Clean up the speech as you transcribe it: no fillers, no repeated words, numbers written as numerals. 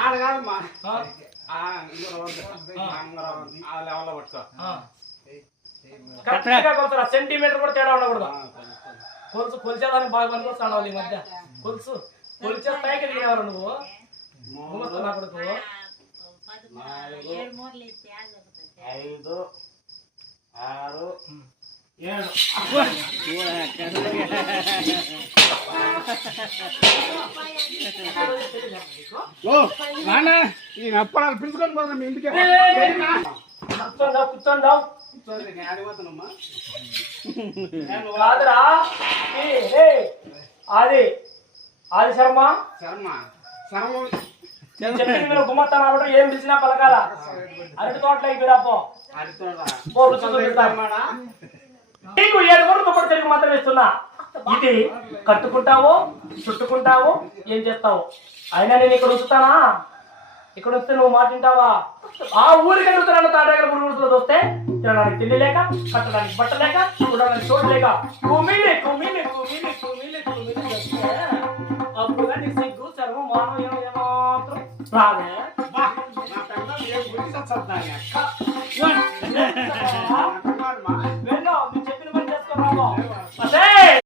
ఆడగాదమ్మా ఆ, ఆ లెవెల్లో పట్టుకో. ఆ. కరెక్ట్గా కొలుతురా, సెంటీమీటర్ కూడా తేడా ఉండకూడదు. కొలిచేదానికి బాగా పనికొస్తాను ఈ మధ్య. కొలిచే స్థాయికి దిగినవారు నువ్వు. గుమస్తా కొడుకు. 4, 5, 6, 7. నాన్న ఈ అప్పడాలు పిలుచుకొని పోదాం మీ ఇంటికి. కూర్చోండావు ఆడిపోతానమ్మా. కాదురా. అది అది శర్మ శర్మ చెప్పింది మీరు గుమ్మత్తా కాబట్టి ఏం పిలిచినా పలకాల. అరటి తోటలోకి పిరాపో. నీకు 7 మూడు దుప్పటి తిరిగి మాత్రం ఇస్తున్నా. ఇది కట్టుకుంటావు, చుట్టుకుంటావు, ఏం చేస్తావు? అయినా నేను ఇక్కడ ఉంచుతానా? ఇక్కడ వస్తే నువ్వు మాటింటావా? ఆ ఊరికి ఎదుగుతున్నాను. తాటాగల పురుగుతులు వస్తే తినడానికి తిండి లేక, కట్టడానికి బట్ట లేక, చూడడానికి చోటు లేక కుమిలి కుమిలి కుమిలి కుమిలి కుమిలి వస్తే అప్పుడుగా నీ సిగ్గు చర్మం మానవ ఏమాత్రం రాదే. వెళ్ళు, నువ్వు చెప్పిన పని చేసుకున్నావు. అదే